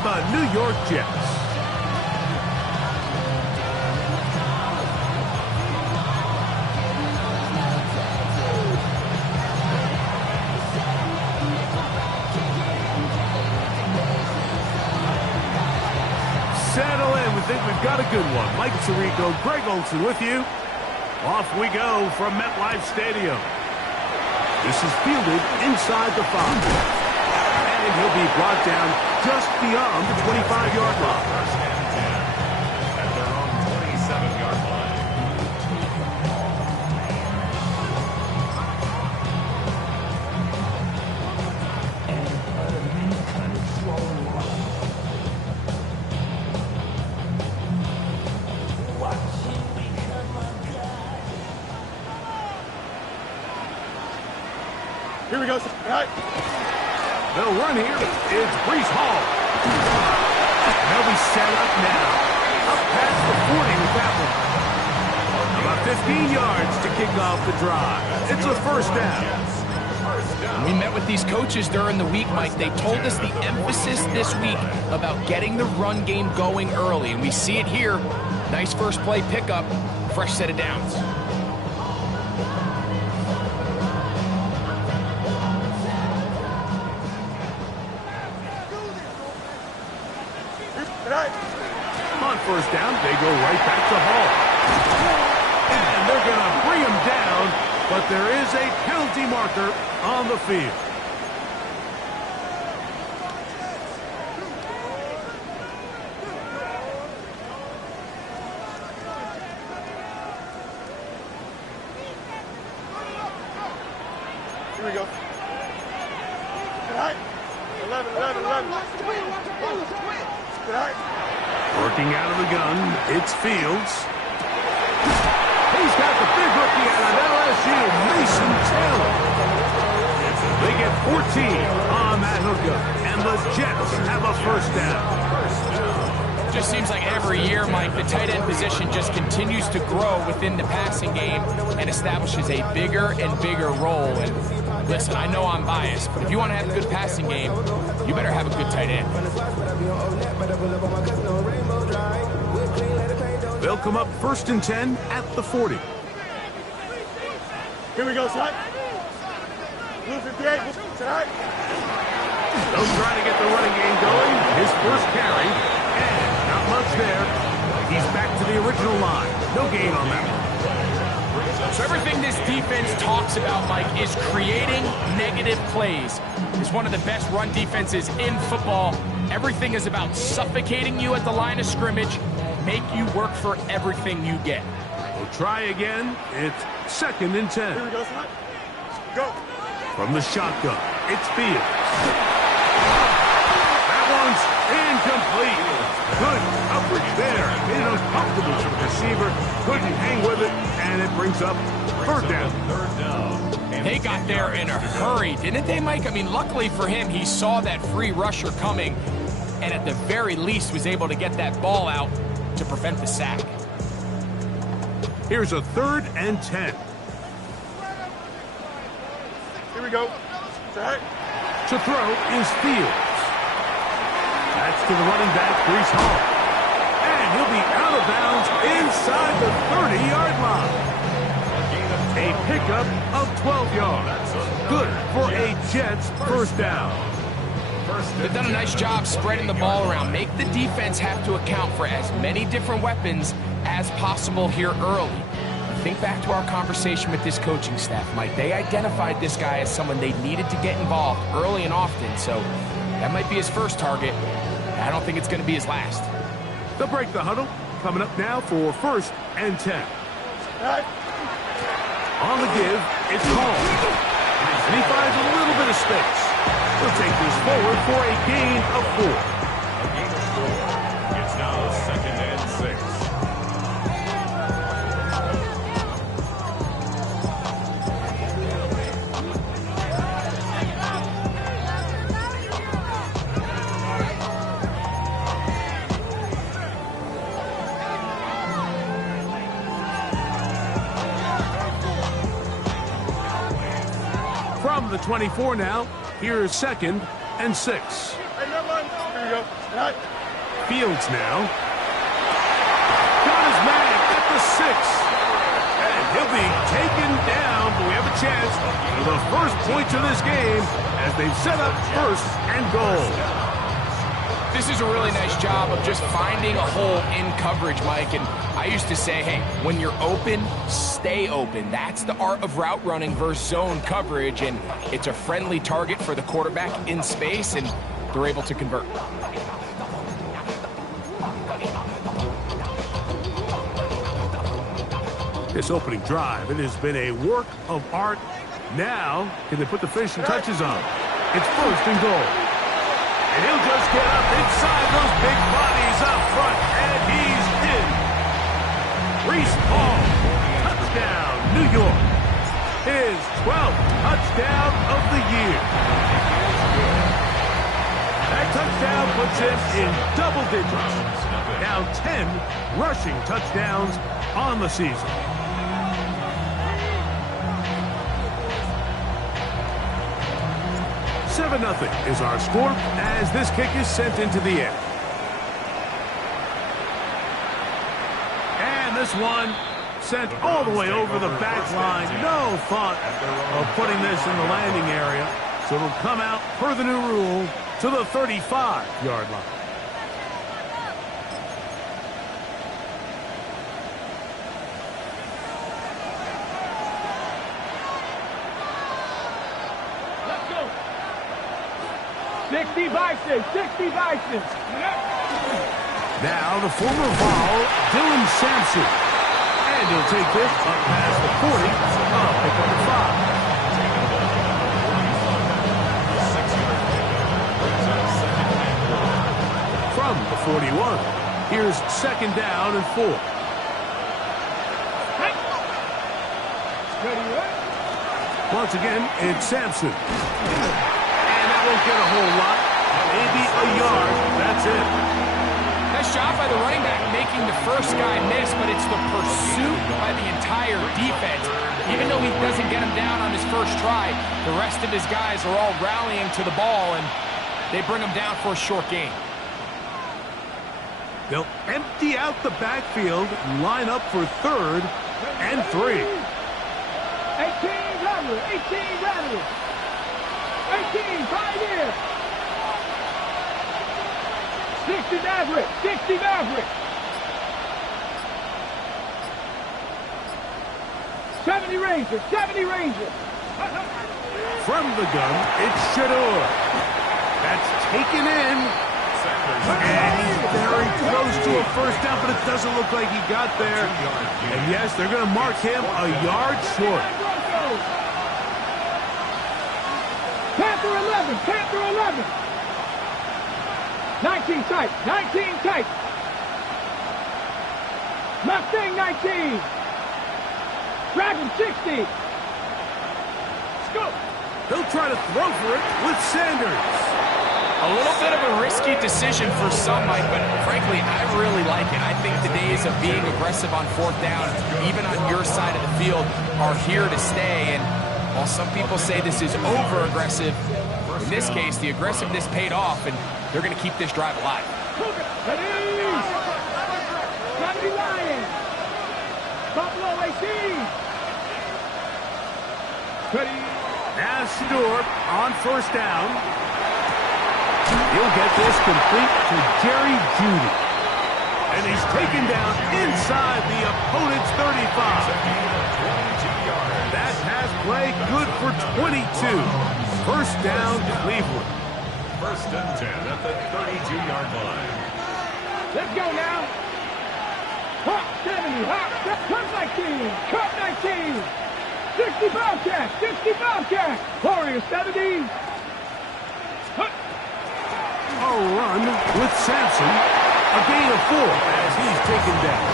and the New York Jets. Settle in. We think we've got a good one. Mike Tirico, Greg Olson with you. Off we go from MetLife Stadium. This is fielded inside the 5. And he'll be brought down just beyond the 25-yard line. First and 10 at their own 27-yard line. Here we go. Right. They'll run here. It's Breece Hall. They'll be set up now. Up past the 40 with that one. About 15 yards to kick off the drive. It's a first down. We met with these coaches during the week, Mike. They told us the emphasis this week about getting the run game going early, and we see it here. Nice first play pickup, fresh set of downs. On first down, they go right back to Hall. And they're going to bring him down, but there is a penalty marker on the field. Here we go. Right. 11. Right. Working out of the gun, it's Fields. He's got the big rookie out of LSU, Mason Taylor. They get 14 on that hookup, and the Jets have a first down. Just seems like every year, Mike, the tight end position just continues to grow within the passing game and establishes a bigger and bigger role. And listen, I know I'm biased, but if you want to have a good passing game, you better have a good tight end. They'll come up first and 10 at the 40. Here we go, son. Blue 58. Son. They'll try to get the running game going. His first carry, and not much there. He's back to the original line. No gain on that one. So everything this defense talks about, Mike, is creating negative plays. It's one of the best run defenses in football. Everything is about suffocating you at the line of scrimmage, make you work for everything you get. We'll try again. It's second and 10. Here we go, son. Go. From the shotgun, it's Fields. That one's incomplete. Good coverage there. Made it uncomfortable for the receiver. Couldn't hang with it, and it brings up third down. They got there in a hurry, didn't they, Mike? I mean, luckily for him, he saw that free rusher coming, and at the very least was able to get that ball out to prevent the sack. Here's a third and 10. Here we go. Son. To throw is Fields. That's to the running back, Breece Hall. And he'll be out of bounds inside the 30-yard line. A pickup of 12 yards. Good for a Jets first down. They've done a nice job spreading the ball around. Make the defense have to account for as many different weapons as possible here early. Think back to our conversation with this coaching staff, Mike. They identified this guy as someone they needed to get involved early and often, so that might be his first target. I don't think it's going to be his last. They'll break the huddle. Coming up now for first and 10. Right. On the give, it's Hall. And he finds a little bit of space. He'll take this forward for a gain of 4. A gain of 4. It's now second and 6. From the 24 now, here's second and 6. Hey, number one. Here we go. Fields now. Got his man at the 6. And he'll be taken down, but we have a chance for the first points of this game as they've set up first and goal. This is a really nice job of just finding a hole in coverage, Mike. And I used to say, hey, when you're open, stay open. That's the art of route running versus zone coverage. And it's a friendly target for the quarterback in space, and they're able to convert. This opening drive, it has been a work of art. Now, can they put the finishing touches on? It's first and goal. And he'll just get up inside those big bodies up front, and he's in. Reese Hall, touchdown, New York. His 12th touchdown of the year. That touchdown puts him in double digits. Now 10 rushing touchdowns on the season. 7-0 is our score as this kick is sent into the air. And this one sent all the way over the back line. No thought of putting this in the landing area. So it'll come out per the new rule to the 35-yard line. Let's go. 60 Vikings, 60 Vikings. Now the former Vol, Dylan Sampson. And he'll take this up past the 40. Pick up the 5. From the 41. Here's second down and 4. Once again, it's Sampson. And that won't get a whole lot. Maybe a yard. That's it. Nice job by the running back making the first guy miss, but it's the pursuit by the entire defense. Even though he doesn't get him down on his first try, the rest of his guys are all rallying to the ball, and they bring him down for a short gain. They'll empty out the backfield, line up for third and 3. 18 Rattlers, 18 Rattlers. 18, 5 here. 60 Maverick, 60 Maverick. 70 Rangers, 70 Rangers. From the gun, it's Shador. That's taken in. And he's very close to a first down, but it doesn't look like he got there. And yes, they're going to mark him a yard short. Panther 11, Panther 11. 19 tight, 19 tight. Mustang 19. Dragon 60. Let's go. He'll try to throw for it with Sanders. A little bit of a risky decision for some, Mike, but frankly, I really like it. I think the days of being aggressive on fourth down, even on your side of the field, are here to stay. And while some people say this is over-aggressive, in this case, the aggressiveness paid off, and they're going to keep this drive alive. Ready? 70 Lions. Buffalo 18. Ready? Now Shador on first down. He'll get this complete to Jerry Jeudy. And he's taken down inside the opponent's 35. That pass play good for 22. First down, Cleveland. First and 10 at the 32-yard line. Let's go now. Hop 70, hop, cut 19, cut 19. 60 Bobcats, 60 Bobcats. Warriors 70. A run with Sampson. A gain of 4 as he's taken down.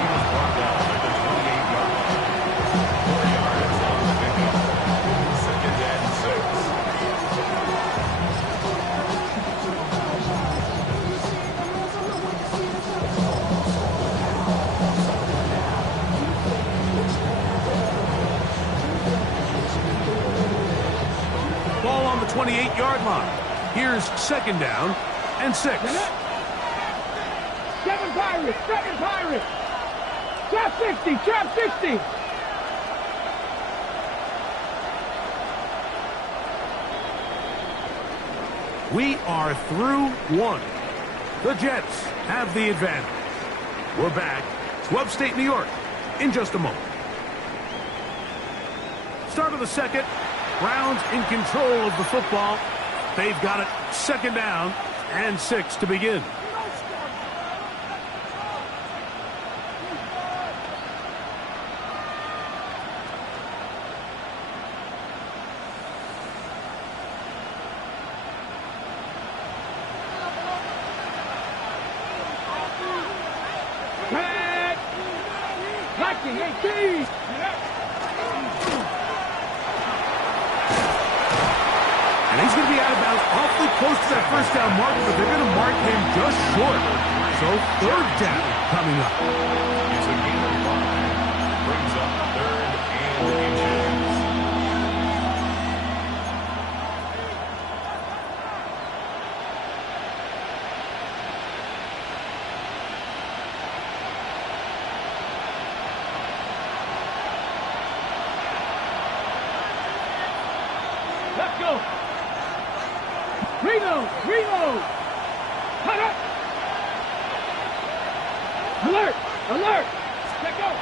He was brought down at the 28-yard line. 4 yards on the pickup. Second and 6. Ball on the 28-yard line. Here's 2nd down and 6. 7 Pirates, 7 Pirates. Trap 60, trap 60. We are through 1. The Jets have the advantage. We're back to upstate New York in just a moment. Start of the 2nd. Browns in control of the football. They've got it 2nd down and 6 to begin. Blocking 18. And he's going to be out of bounds awfully close to that 1st down mark, but they're going to mark him just short. So 3rd down coming up. It's a gain of 5. Brings up 3rd and inches. Let's go. Reload, reload. Cut up. Alert, alert. Let go.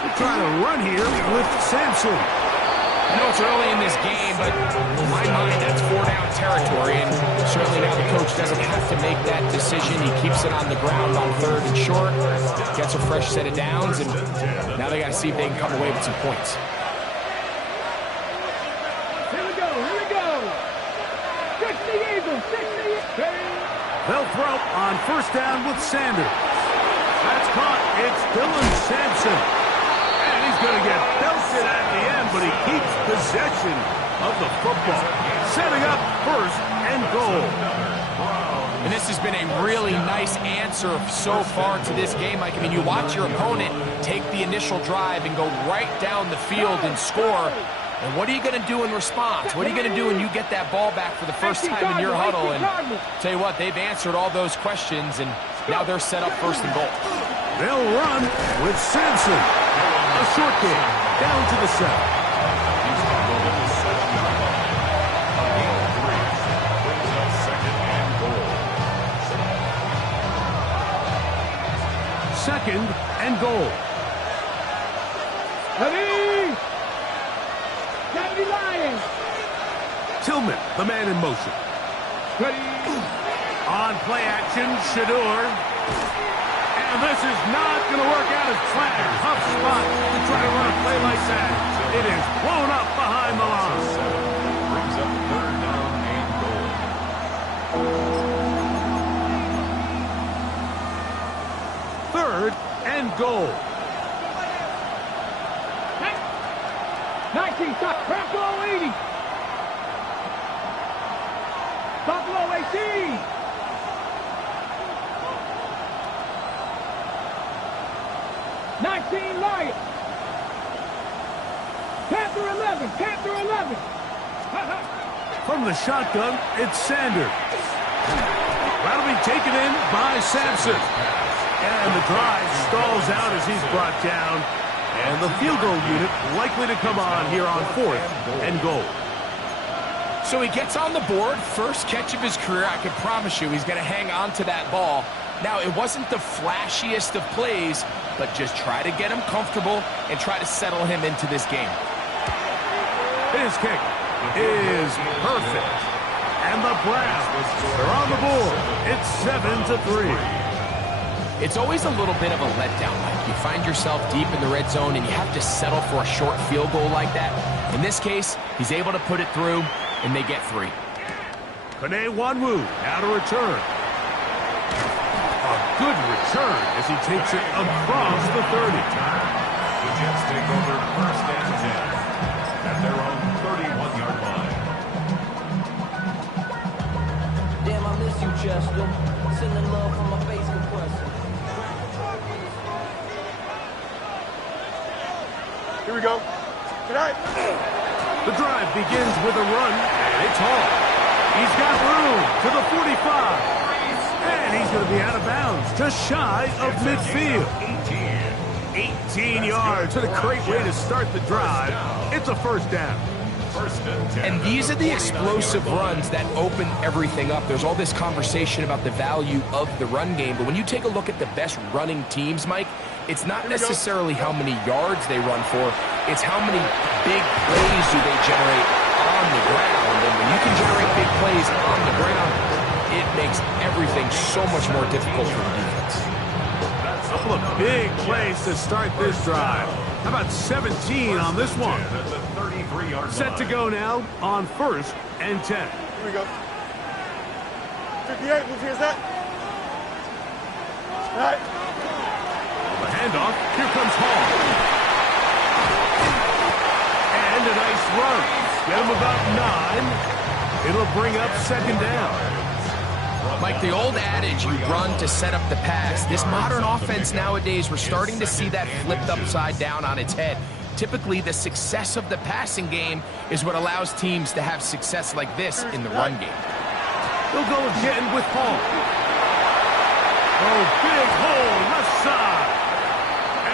They're trying to run here with Sampson. I know it's early in this game, but in my mind, that's 4-down territory, and certainly now the coach doesn't have to make that decision. He keeps it on the ground on 3rd and short, gets a fresh set of downs, and now they got to see if they can come away with some points. Here we go, here we go. 60 Eagles, 60. They'll throw on 1st down with Sanders. That's caught. It's Dylan Sampson. And he's going to get belted at the end, but he keeps possession of the football. Setting up 1st and goal. And this has been a really nice answer so far to this game. Like, I mean, you watch your opponent take the initial drive and go right down the field and score. And what are you going to do in response? What are you going to do when you get that ball back for the first time in your huddle? And tell you what, they've answered all those questions, and now they're set up 1st and goal. They'll run with Sampson. A short game down to the 7. He's going to go to the 7-yard line. A gain of 3. Brings up 2nd and goal. 2nd and goal. Ready. 70 Lions. Tillman, the man in motion. Ready. On play action, Shador. And this is not going to work out as planned. Tough spot to try to run a play like that. It is blown up behind the line. Brings up 3rd down and goal. 3rd and goal. 19 stop. Buffalo 80. Buffalo 18. Lions. Panther 11. Panther 11. From the shotgun, it's Sanders. That'll be taken in by Sampson. And the drive stalls out as he's brought down. And the field goal unit likely to come on here on 4th and goal. So he gets on the board, first catch of his career. I can promise you he's going to hang on to that ball. Now, it wasn't the flashiest of plays, but just try to get him comfortable and try to settle him into this game. His kick is perfect. And the Browns are on the board. It's 7-3. It's always a little bit of a letdown. Like, you find yourself deep in the red zone and you have to settle for a short field goal like that. In this case, he's able to put it through, and they get 3. Kene Nwanwu now to return. A good return as he takes it across the 30. The Jets take over 1st and 10 at their own 31-yard line. Damn, I miss you, Chester. Sending love from my face compressor. Here we go. Good night. The drive begins with a run, and it's Hall. He's got room to the 45. And he's going to be out of bounds, just shy of midfield. 18 yards. What a great way to start the drive. It's a first down. And these are the explosive runs that open everything up. There's all this conversation about the value of the run game, but when you take a look at the best running teams, Mike, it's not necessarily how many yards they run for, it's how many big plays do they generate on the ground. And when you can generate big plays on the ground, it makes everything so much more difficult for the defense. A couple of big plays to start this drive. How about 17 on this one? Set to go now on 1st and 10. Here we go. 58, move here, Zach. All right. The handoff. Here comes Hall. And a nice run. Get him about 9. It'll bring up 2nd down. Like the old adage, you run to set up the pass. This modern offense nowadays, we're starting to see that flipped upside down on its head. Typically, the success of the passing game is what allows teams to have success like this in the run game. They'll go again with Hall. Oh, big hole, left side.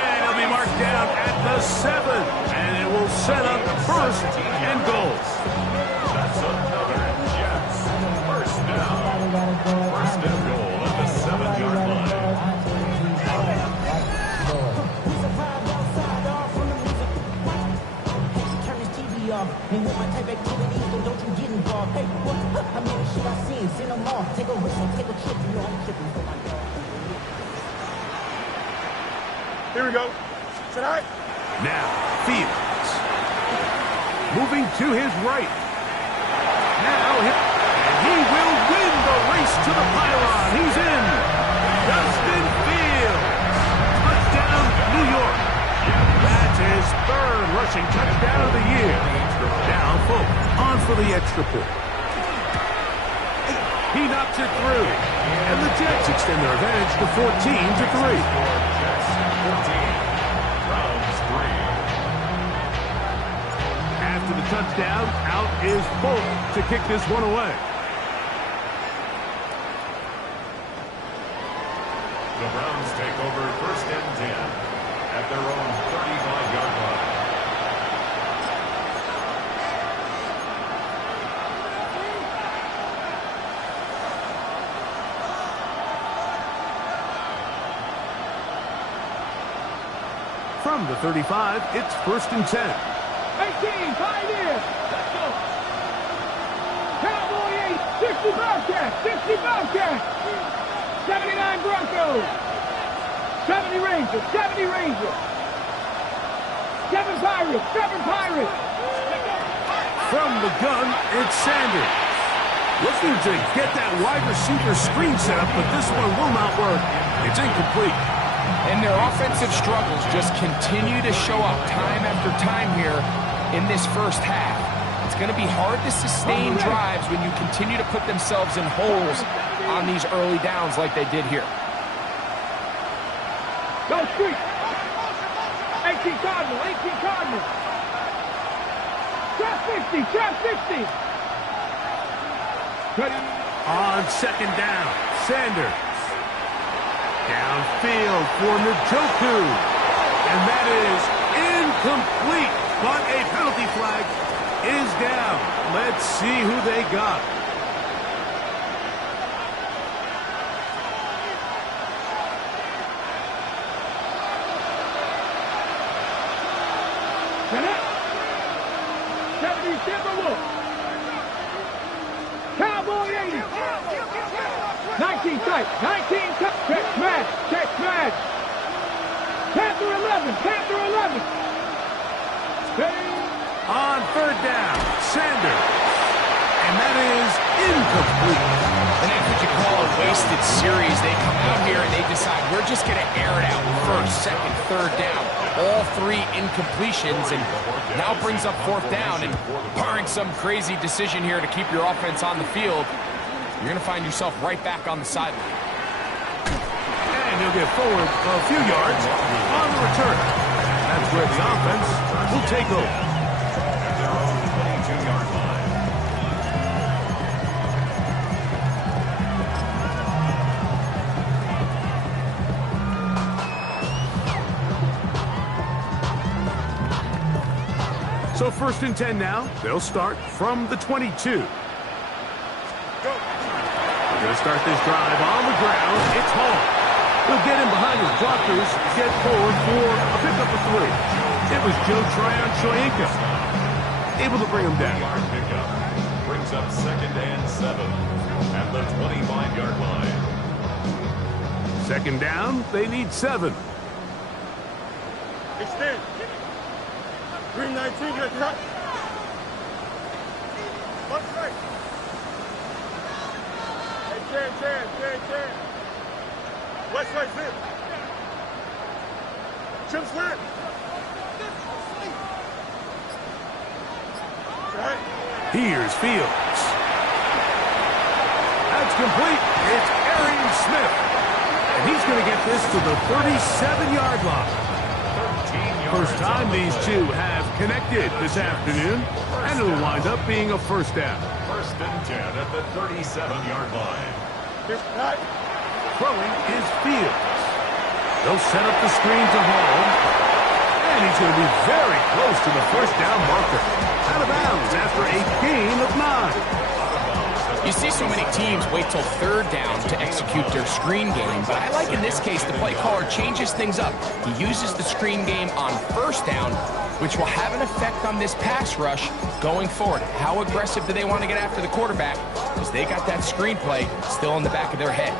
And he'll be marked down at the 7. And it will set up 1st and goal. That's another Jets. First down. 1st and goal at the 7-yard line. And with my type activities, then don't you get involved. Hey, what? I mean, the shit I seen, send them off. Take a whistle, take a trip, you know I'm tripping for my dog. Here we go. Sit high. Now, Fields. Moving to his right. Now, and he will win the race to the pylon. He's in. Justin Fields. Touchdown, New York. That's his 3rd rushing touchdown of the year. Now, Folk on for the extra point. He knocks it through. And the Jets extend their advantage to 14-3. After the touchdown, out is Folk to kick this one away. The Browns take over 1st and 10 at their own 35-yard line. From the 35, it's 1st and 10. 18, Pioneers. Let's go. Cowboy 8, 60 Bobcats, 60 Bobcats. 79 Broncos. 70 Rangers, 70 Rangers. 7 Pirates, 7 Pirates. From the gun, it's Sanders. Looking to get that wide receiver screen set up, but this one will not work. It's incomplete. And their offensive struggles just continue to show up time after time here in this first half. It's going to be hard to sustain drives when you continue to put themselves in holes on these early downs like they did here. Go Street. 18 Cardinal, 18 Cardinal. Trap 60, trap 60. On 2nd down, Sanders. Downfield for Njoku. And that is incomplete. But a penalty flag is down. Let's see who they got. Cowboy 80. 19 tight. 19 tight. Check smash. Check smash. Panther 11. Panther 11. On 3rd down, Sanders. And that is incomplete. And that's what you call a wasted series. They come out here and they decide we're just going to air it out. 1st, 2nd, 3rd down. All 3 incompletions, and now brings up 4th down. And barring some crazy decision here to keep your offense on the field, you're going to find yourself right back on the sideline. And he'll get forward a few yards on the return. That's where the offense will take over. At their own 22-yard line. first and 10 now. They'll start from the 22. Go. Going to start this drive on the ground. It's Hall. He'll get in behind his blockers, get forward for a pickup of 3. It was Joe Tryon-Shoyinka able to bring him down. Yard pickup brings up 2nd and 7 at the 25-yard line. 2nd down, they need 7. Extend. Green 19, get cut. Left right. Hey, Chan. West right, zip. Chimps left. Right. Here's Fields. That's complete. It's Arian Smith. And he's going to get this to the 37-yard line. First time these two have connected this afternoon, and it'll wind up being a first down. 1st and 10 at the 37-yard line. Here's Pat. Throwing is Fields. They'll set up the screen to Hall, and he's going to be very close to the first down marker. Out of bounds after a gain of 9. You see so many teams wait till 3rd down to execute their screen game, but I like in this case the play caller changes things up. He uses the screen game on 1st down, which will have an effect on this pass rush going forward. How aggressive do they want to get after the quarterback? Because they got that screen play still in the back of their head.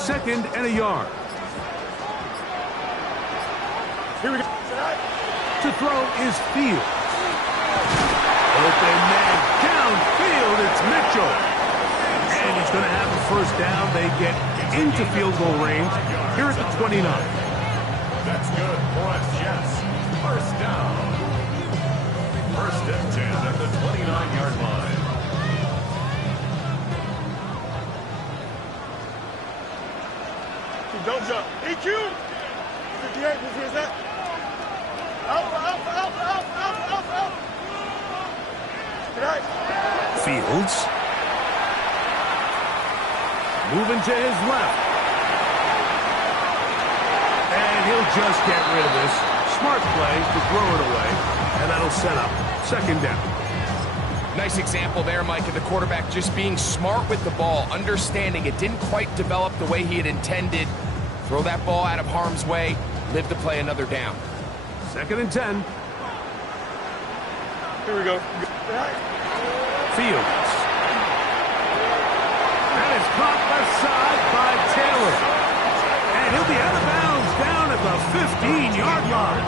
Second and a yard. Here we go. To throw is Fields. Open man downfield, it's Mitchell. And he's going to have the first down. They get into field goal range here at the 29. That's good for us, Jets. First down. 1st and 10 at the 29-yard line. Don't jump. EQ. 58. Who's that? Out. Right. Fields. Moving to his left. And he'll just get rid of this. Smart play to throw it away. And that'll set up 2nd down. Nice example there, Mike, of the quarterback just being smart with the ball, understanding it didn't quite develop the way he had intended. Throw that ball out of harm's way, live to play another down. 2nd and 10. Here we go. Fields. That is caught left side by Taylor. And he'll be out of bounds down at the 15-yard line.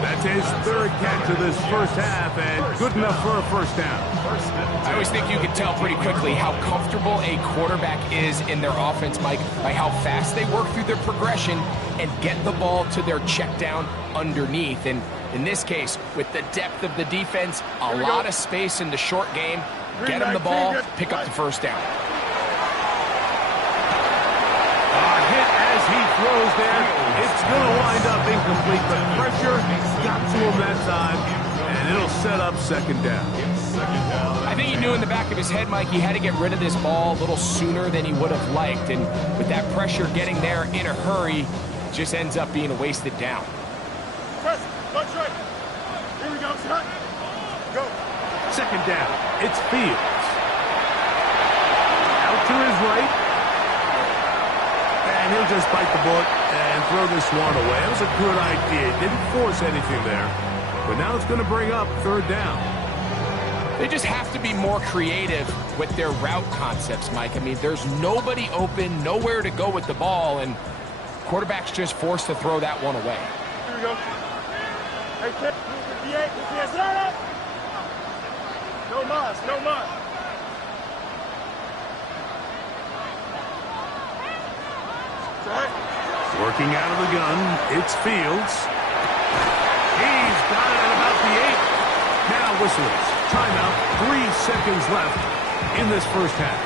That's his 3rd catch of this first half, and good enough for a first down. I always think you can tell pretty quickly how comfortable a quarterback is in their offense, Mike, by how fast they work through their progression and get the ball to their check down underneath. And in this case, with the depth of the defense, a lot of space in the short game, get them the ball, pick up the first down. Hit as he throws there. It's going to wind up incomplete. The pressure got to him that time, and it'll set up 2nd down. I think he knew in the back of his head, Mike, he had to get rid of this ball a little sooner than he would have liked. And with that pressure getting there in a hurry, it just ends up being a wasted down. Press. Watch right. Here we go. Shot. Go. 2nd down. It's Fields. Out to his right. And he'll just bite the bullet and throw this one away. That was a good idea. Didn't force anything there. But now it's going to bring up 3rd down. They just have to be more creative with their route concepts, Mike. I mean, there's nobody open, nowhere to go with the ball, and quarterback's just forced to throw that one away. Here we go. Hey, 58. No mas. Working out of the gun, it's Fields. He's got it at about the 8. Now whistles. Timeout. 3 seconds left in this first half.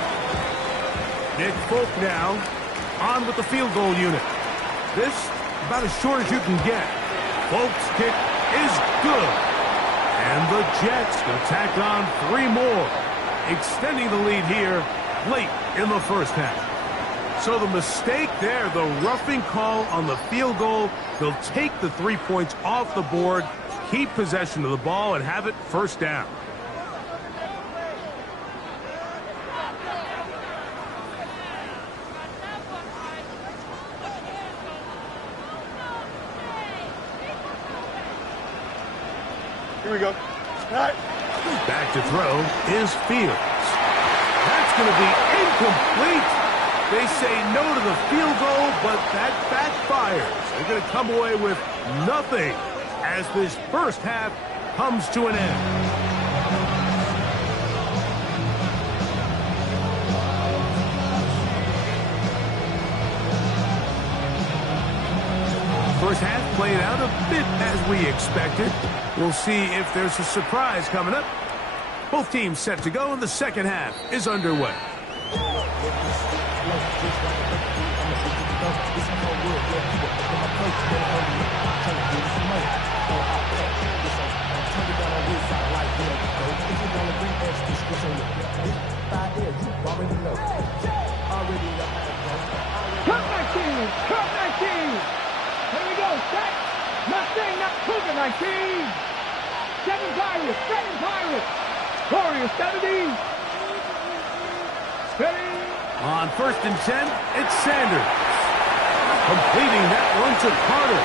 Nick Folk now on with the field goal unit. This about as short as you can get. Folk's kick is good. And the Jets will tack on 3 more, extending the lead here late in the first half. So the mistake there, the roughing call on the field goal, they'll take the 3 points off the board, keep possession of the ball, and have it first down. Here we go. All right. Back to throw is Fields. That's going to be incomplete. They say no to the field goal, but that backfires. They're going to come away with nothing as this first half comes to an end. First half played out a bit as we expected. We'll see if there's a surprise coming up. Both teams set to go, and the second half is underway. Cut 19! Cut 19! Here we go, set! Mustang, not Cougar 19! 7 Pirates, 7 Pirates! Warriors 70! Steady! On 1st and 10, it's Sanders. Completing that one to Carter.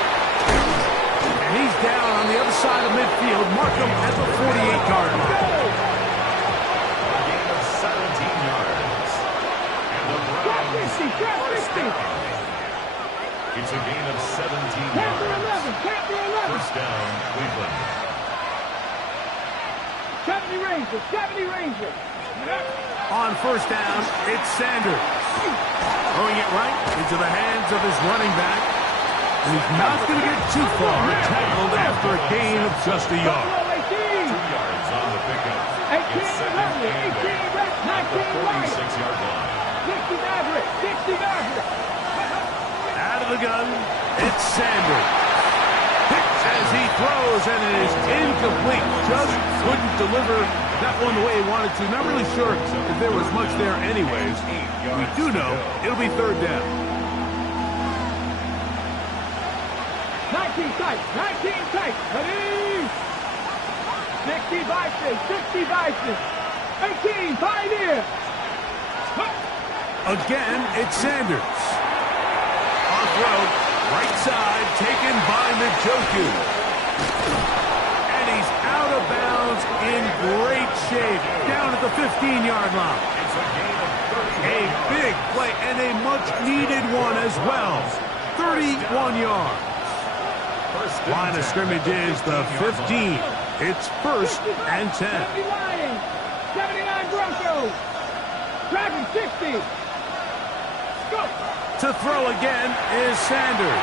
And he's down on the other side of midfield. Mark him at the 48-yard line. A gain of 17 yards. And the Browns first down. It's a gain of 17 yards. First down, Cleveland. 70 Rangers, 70 Rangers! On 1st down, it's Sanders. Throwing it right into the hands of his running back. And he's not going to get too far. Tackled after a gain of just a yard. 2 yards on the pickup. It's second and 8 at the 46-yard line. 60 Maverick, 60 Maverick! Out of the gun, it's Sanders. Picked as he throws, and it is incomplete. Just couldn't deliver that one the way he wanted to. Not really sure if there was much there anyways. We do know it'll be 3rd down. 19 tight, 19 tight, ready! 60 Bison, 60 Bison, 18, Pioneer! Again, it's Sanders. Off road, right side, taken by Njoku. And he's out of bounds in great shape, down at the 15-yard line. It's a gain of 30 A big play and a much-needed one as well. 31 yards. Line of scrimmage is the 15. It's 1st and 10. 79 Broncos. Dragon 60. Go. To throw again is Sanders.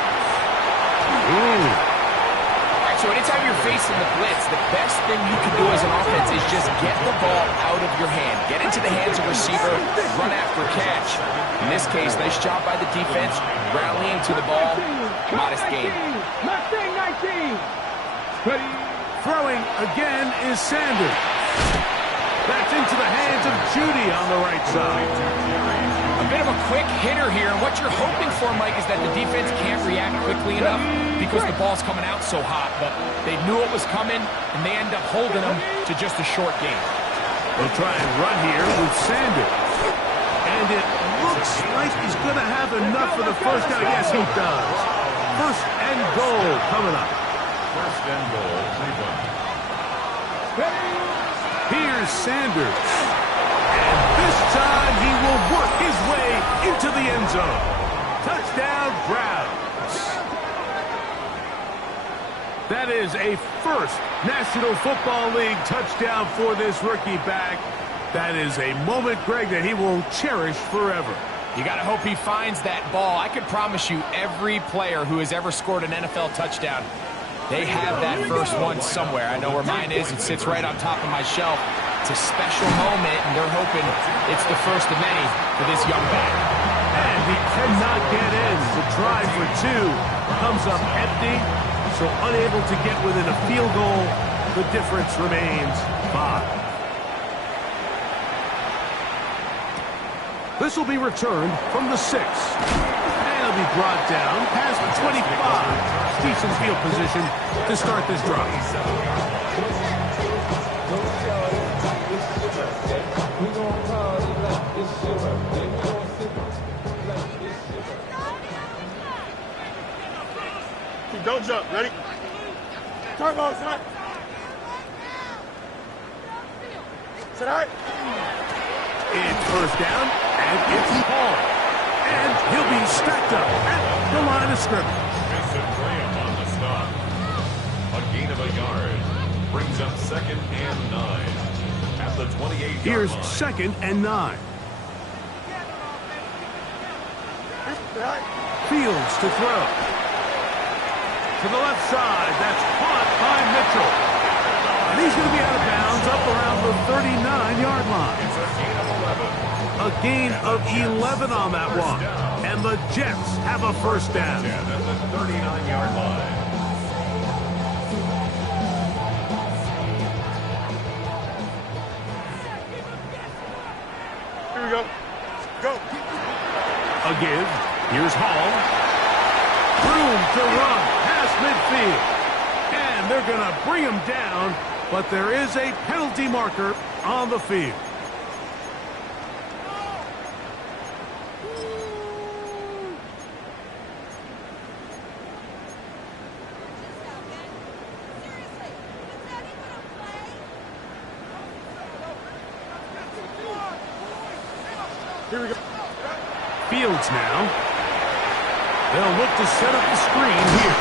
Ooh. All right, so anytime you're facing the blitz, the best thing you can do as an offense is just get the ball out of your hand. Get into the hands of receiver, run after catch. In this case, nice job by the defense, rallying to the ball. Modest gain. Mustang 19. Ready. Throwing again is Sanders. That's into the hands of Judy on the right side. A bit of a quick hitter here, and what you're hoping for, Mike, is that the defense can't react quickly enough because the ball's coming out so hot, but they knew it was coming, and they end up holding them to just a short gain. They'll try and run here with Sanders. And it looks like he's going to have enough for the first down. Yes, he does. 1st and goal coming up. 1st and goal, Cleveland. Here's Sanders. And this time he will work his way into the end zone. Touchdown, Browns. That is a 1st National Football League touchdown for this rookie back. That is a moment, Greg, that he will cherish forever. You got to hope he finds that ball. I could promise you every player who has ever scored an NFL touchdown, they have that first one somewhere. I know where mine is. It sits right on top of my shelf. It's a special moment, and they're hoping it's the first of many for this young back. And he cannot get in. The try for 2 comes up empty, so unable to get within a field goal. The difference remains 5. This will be returned from the 6. And it'll be brought down past the 25. Decent field position to start this drive. Don't jump. Ready? Turbo, son. Sit high. It's first down, and it's Hall. And he'll be stacked up at the line of scrimmage. Mason Graham on the stop. A gain of a yard. Brings up 2nd and 9. At the 28-yard Here's line. 2nd and 9. Fields to throw. To the left side, that's caught by Mitchell. And he's going to be out of bounds up around the 39-yard line. It's a gain of 11. A gain of 11 on that one. And the Jets have a first down. 10 at the 39-yard line. Here we go. Go. A give. Here's Hall. Room to run past midfield. And they're going to bring him down, but there is a penalty marker on the field. Here we go. Fields now. They'll look to set up the screen here.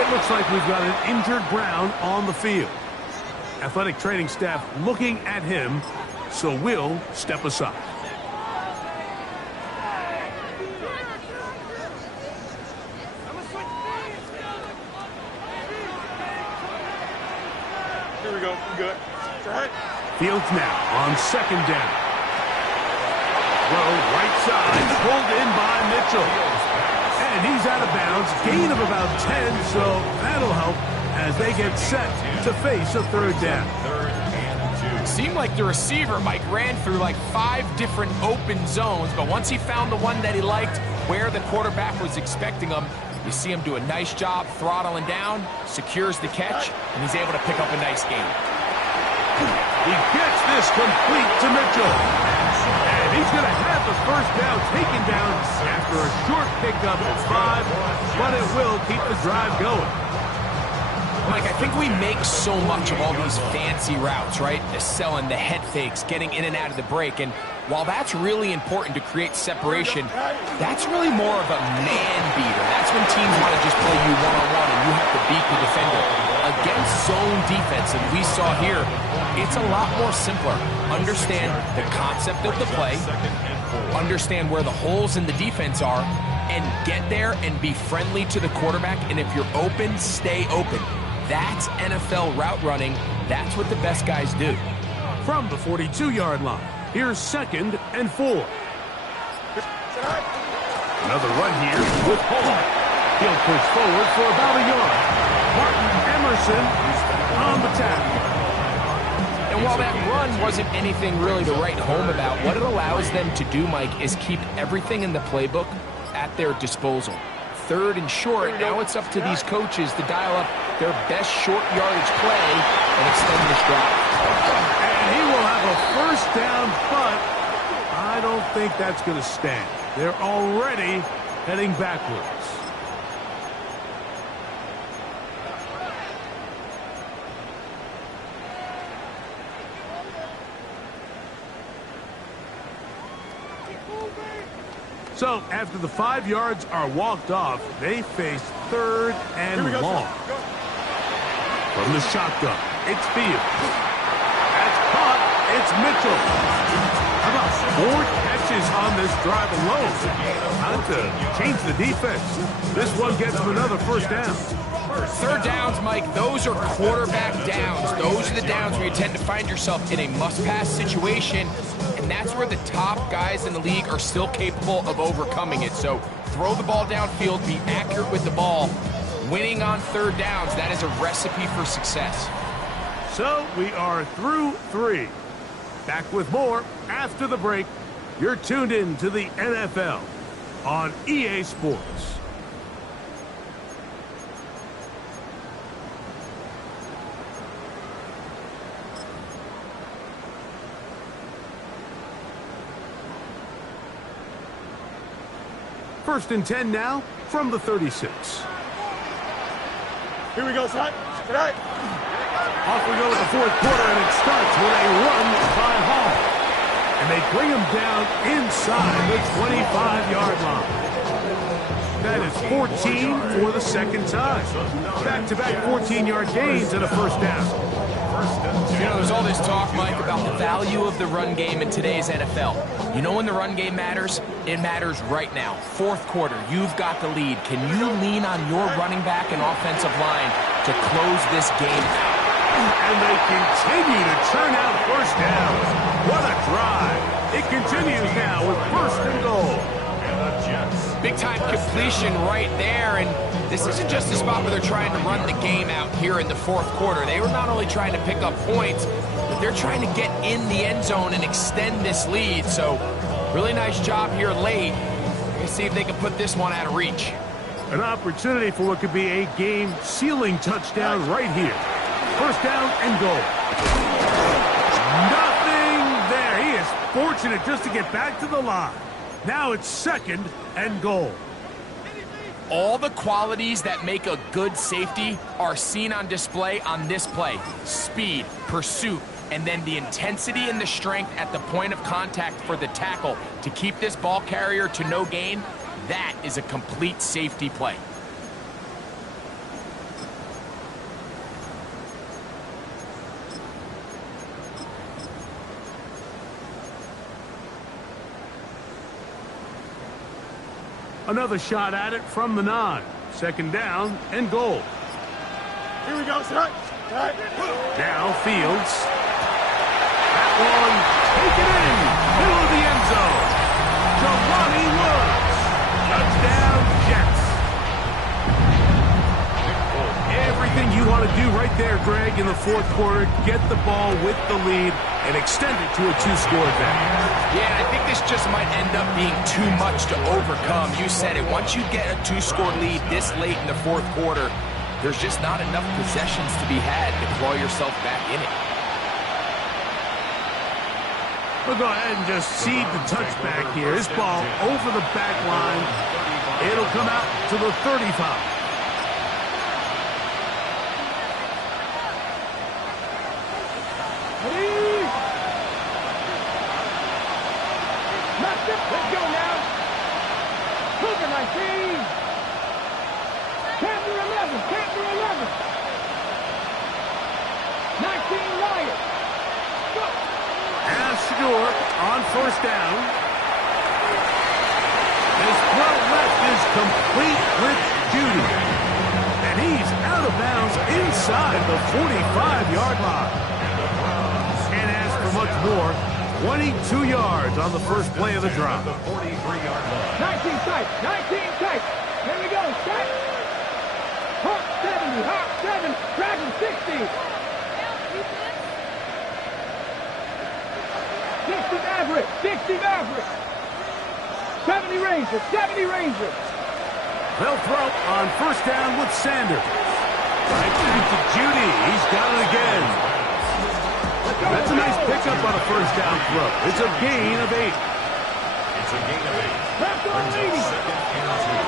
It looks like we've got an injured Brown on the field. Athletic training staff looking at him, so we'll step aside. Here we go. I'm good. Sit high. Fields now on 2nd down. Throw right side, pulled in by Mitchell. And he's out of bounds, gain of about 10, so that'll help as they get set to face a 3rd down. 3rd and 2. Seemed like the receiver, Mike, ran through like 5 different open zones, but once he found the one that he liked, where the quarterback was expecting him, you see him do a nice job throttling down, secures the catch, and he's able to pick up a nice gain. He gets this complete to Mitchell. And he's going to have the first down taken down after a short pickup at 5, but it will keep the drive going. Mike, I think we make so much of all these fancy routes, right? The selling, the head fakes, getting in and out of the break. And while that's really important to create separation, that's really more of a man beater. That's when teams want to just play you one-on-one and you have to beat the defender. Against zone defense, and we saw here, it's a lot more simpler. Understand the concept of the play, understand where the holes in the defense are, and get there and be friendly to the quarterback. And if you're open, stay open. That's NFL route running. That's what the best guys do. From the 42-yard line, here's 2nd and 4. Another run here with Hall. He'll push forward for about a yard. Martin Emerson on the tackle. And while that run wasn't anything really to write home about, what it allows them to do, Mike, is keep everything in the playbook at their disposal. 3rd and short, now it's up to these coaches to dial up their best short yardage play and extend this drive. And he will have a first down, but I don't think that's going to stand. They're already heading backwards. So, after the 5 yards are walked off, they face 3rd and long. From the shotgun, it's Fields. That's caught. It's Mitchell. How about 4 catches on this drive alone? Time to change the defense. This one gets them another first down. 3rd downs, Mike, those are quarterback downs. Those are the downs where you tend to find yourself in a must-pass situation, and that's where the top guys in the league are still capable of overcoming it. So throw the ball downfield, be accurate with the ball. Winning on 3rd downs, that is a recipe for success. So we are through 3. Back with more after the break. You're tuned in to the NFL on EA Sports. First and 10 now from the 36. Here we go, son. Tonight. Off we go with the fourth quarter, and it starts with a run by Hall. And they bring him down inside the 25-yard line. That is 14 for the second time. Back-to-back 14-yard gains and a first down. You know, there's all this talk, Mike, about the value of the run game in today's NFL. You know when the run game matters? It matters right now. Fourth quarter, you've got the lead. Can you lean on your running back and offensive line to close this game out? And they continue to churn out first downs. What a drive. It continues now with first and goal. Big-time completion right there, and this isn't just a spot where they're trying to run the game out here in the fourth quarter. They were not only trying to pick up points, but they're trying to get in the end zone and extend this lead. So, really nice job here late. Let's see if they can put this one out of reach. An opportunity for what could be a game-sealing touchdown right here. First down and goal. Nothing there. He is fortunate just to get back to the line. Now it's second and goal. All the qualities that make a good safety are seen on display on this play. Speed, pursuit, and then the intensity and the strength at the point of contact for the tackle to keep this ball carrier to no gain. That is a complete safety play. Another shot at it from the 9. Second down and goal. Here we go, son. Right. Now Fields. That one taken in. Middle of the end zone. Jelani Woods. Touchdown, Jets. Everything you want to do right there, Greg, in the fourth quarter. Get the ball with the lead and extend it to a 2-score advantage. Yeah, I think this just might end up being too much to overcome. You said it. Once you get a 2-score lead this late in the fourth quarter, there's just not enough possessions to be had to claw yourself back in it. We'll go ahead and just seed the touchback here. This ball over the back line. It'll come out to the 35. Let's go now. Cougar 19. Panther 11. Panther 11. 19 Lions. Go. As Shador on first down. His throw left is complete with Judy. And he's out of bounds inside the 45-yard line. And as for much more, 22 yards on the first play of the drive. 19 tight. 19 tight. Here we go. Set. Hawk 70. Hawk 7. Dragon 60. 60 Maverick. 60 Maverick. 70 Rangers. 70 Rangers. They'll throw on first down with Sanders. Right to Judy. He's got it again. That's a nice pickup on a first down throw. It's a gain of 8. It's a gain of 8. Brings up second and 2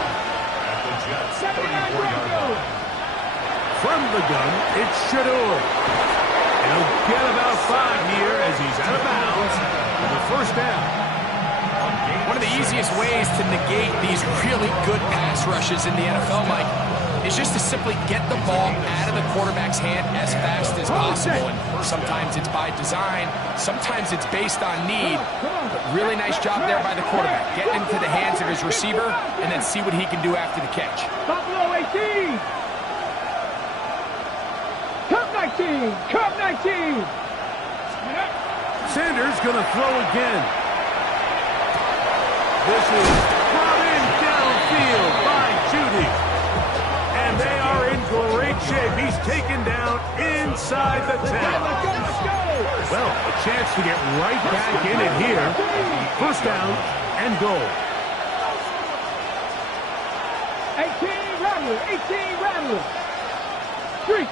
at the Jets' 34-yard line. From the gun, it's Shador. And he'll get about 5 here as he's out of bounds with a first down. One of the easiest ways to negate these really good pass rushes in the NFL, Mike, is just to simply get the ball out of the quarterback's hand as fast as possible. And sometimes it's by design, sometimes it's based on need. But really nice job there by the quarterback, getting into the hands of his receiver and then see what he can do after the catch. Buffalo 18. Cup 19. Cup 19. Sanders going to throw again. This is brought in downfield by Judy. And they are in great shape. He's taken down inside the 10. Well, a chance to get right back in it here. First down and goal. 18 Rattler, 18 Rattler. Street.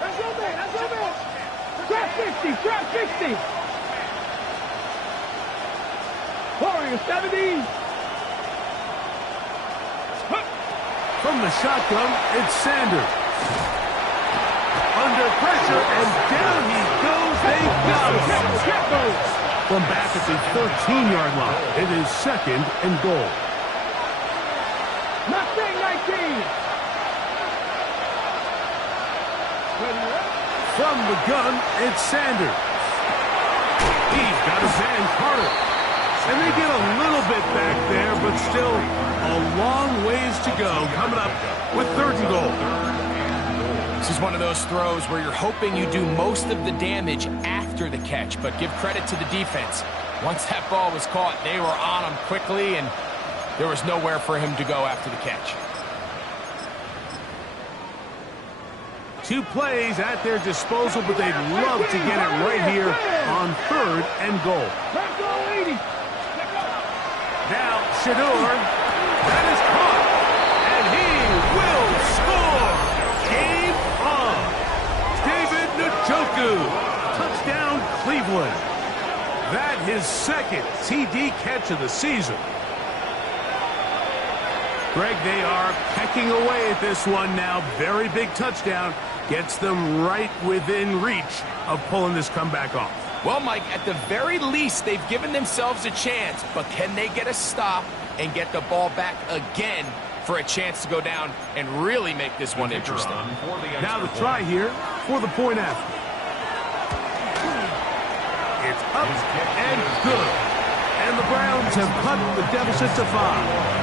That's your man. Trap 60. Warrior 70. From the shotgun, it's Sanders. Under pressure, and down he goes. They got him. From back at the 13-yard line, it is second and goal. Mustang 19. From the gun, it's Sanders. He's got his man Carter. And they get a little bit back there, but still a long ways to go. Coming up with third and goal. This is one of those throws where you're hoping you do most of the damage after the catch, but give credit to the defense. Once that ball was caught, they were on him quickly, and there was nowhere for him to go after the catch. 2 plays at their disposal, but they'd love to get it right here on third and goal. Now, Shador, that is caught, and he will score. Game on. David Njoku, touchdown Cleveland. That his second TD catch of the season. Greg, they are pecking away at this one now. Very big touchdown. Gets them right within reach of pulling this comeback off. Well, Mike, at the very least, they've given themselves a chance, but can they get a stop and get the ball back again for a chance to go down and really make this one interesting? Now the try here for the point after. It's up and good. And the Browns have cut the deficit to 5.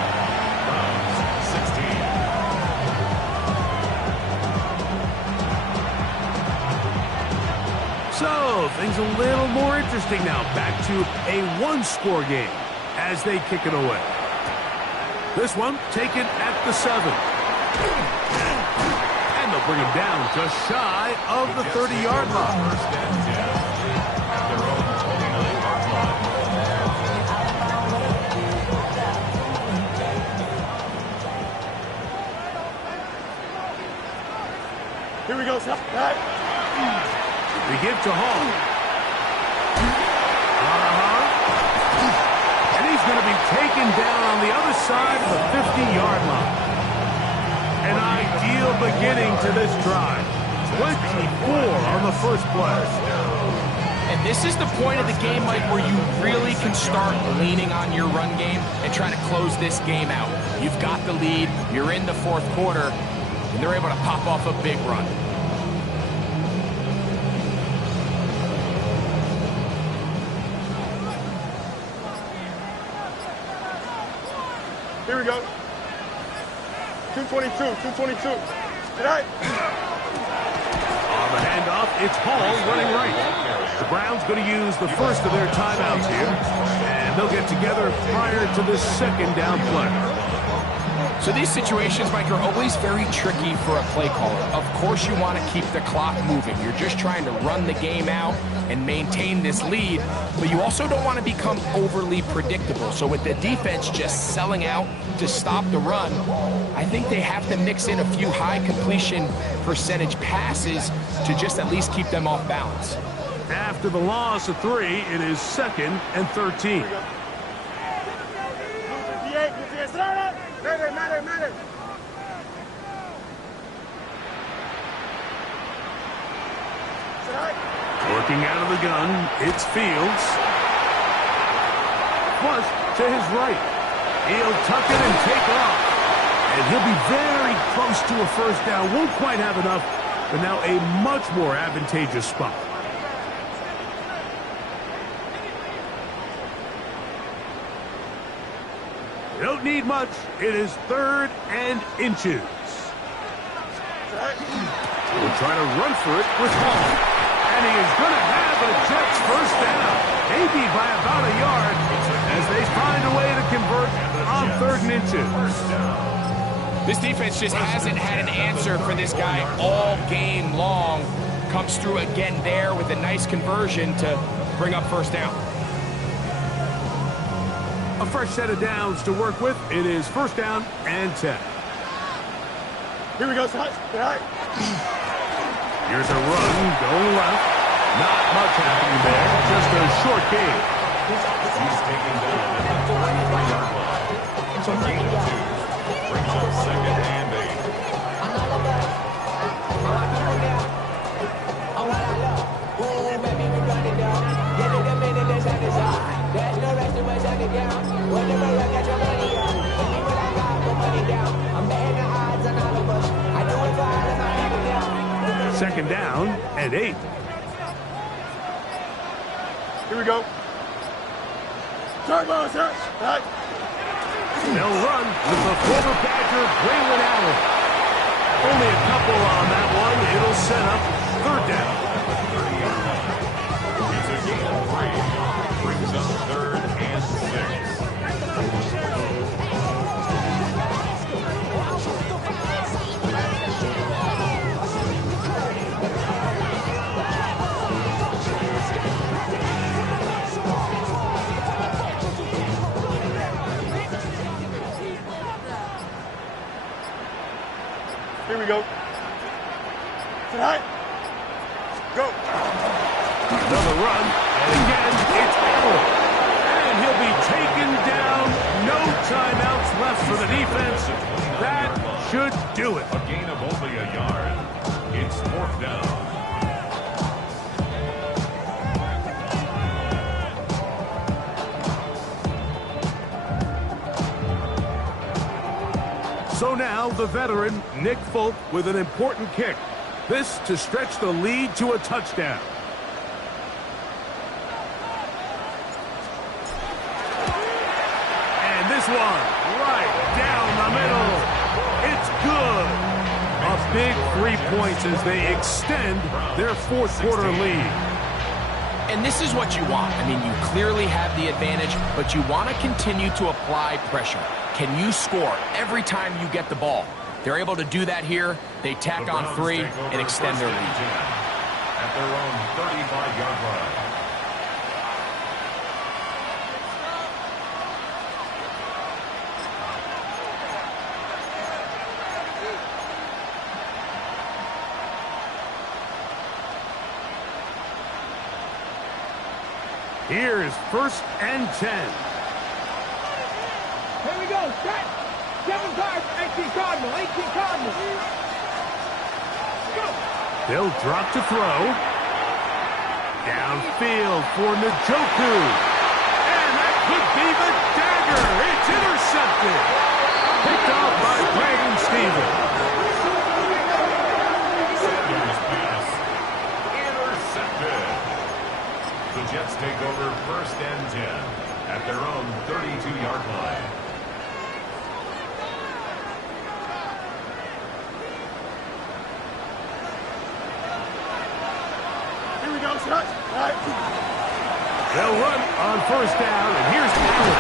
So, things a little more interesting now. Back to a one-score game as they kick it away. This one taken at the 7. And they'll bring him down just shy of the 30-yard line. Here we go, Scott. They give to Hall. And he's going to be taken down on the other side of the 50-yard line. An ideal beginning to this drive. 24 on the first play. And this is the point of the game, Mike, where you really can start leaning on your run game and trying to close this game out. You've got the lead, you're in the fourth quarter, and they're able to pop off a big run. Here we go. 222. Good night. On the handoff, it's Hall running right. The Browns going to use the first of their timeouts here, and they'll get together prior to the second down play. So these situations, Mike, are always very tricky for a play caller. Of course you want to keep the clock moving. You're just trying to run the game out and maintain this lead, but you also don't want to become overly predictable. So with the defense just selling out to stop the run, I think they have to mix in a few high completion percentage passes to just at least keep them off balance. After the loss of 3, it is second and 13. Matter. Working out of the gun, it's Fields. Plus, to his right. He'll tuck it and take off. And he'll be very close to a first down. Won't quite have enough, but now a much more advantageous spot. You don't need much. It is third and inches. We'll try to run for it with Hall. And he is going to have a Jets first down. Maybe by about a yard as they find a way to convert on third and inches. This defense just hasn't had an answer for this guy all game long. Comes through again there with a nice conversion to bring up first down. A fresh set of downs to work with. It is first down and 10. Here we go, son. Here's a run going left. Not much happening there. Just a short game. He's taken down at the 23-yard line. It's a gain of 2. Brings up second and 8. Second down and 8. Here we go. Sorry, boss, sir. Right. They'll run with the former Badger, Braylon Allen. Only a couple on that one. It'll set up third down. It's a gain of 3. Brings up third and 6. Here we go. Sit high. Go. Another run. And again, it's Allen. And he'll be taken down. No timeouts left for the defense. That should do it. A gain of only a yard. It's fourth down. So now the veteran, Nick Folk, with an important kick. This to stretch the lead to a touchdown. And this one, right down the middle. It's good. A big 3 points as they extend their fourth quarter lead. And this is what you want. I mean, you clearly have the advantage, but you want to continue to apply pressure. Can you score every time you get the ball? They're able to do that here. They tack on 3 and extend their lead. At their own 35-yard line. Here's first and 10. Here we go. Set. 7 cards. 18 Cardinal. 18 Cardinal. Go. They'll drop to throw. Downfield for Njoku. And that could be the dagger. It's intercepted. Picked off by Brandon Stevens. Pass. Intercepted. The Jets take over first and 10 at their own 32-yard line. Here we go, son. Right. They'll run on first down, and here's Allen.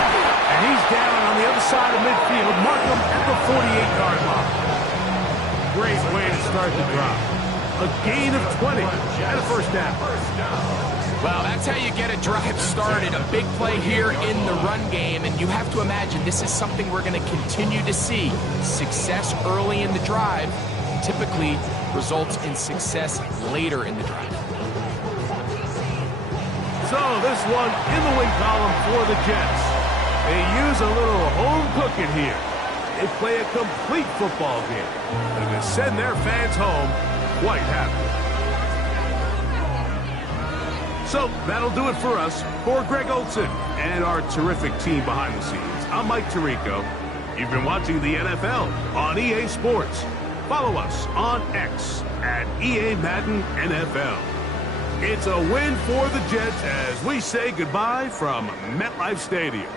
And he's down on the other side of midfield. Mark him at the 48-yard line. Great way to start the drive. A gain of 20 and a first down. Well, that's how you get a drive started. A big play here in the run game, and you have to imagine this is something we're going to continue to see. Success early in the drive typically results in success later in the drive. So this one in the wing column for the Jets. They use a little home cooking here. They play a complete football game. They're going to send their fans home quite happy. So that'll do it for us. For Greg Olson and our terrific team behind the scenes, I'm Mike Tirico. You've been watching the NFL on EA Sports. Follow us on X at EA Madden NFL. It's a win for the Jets as we say goodbye from MetLife Stadium.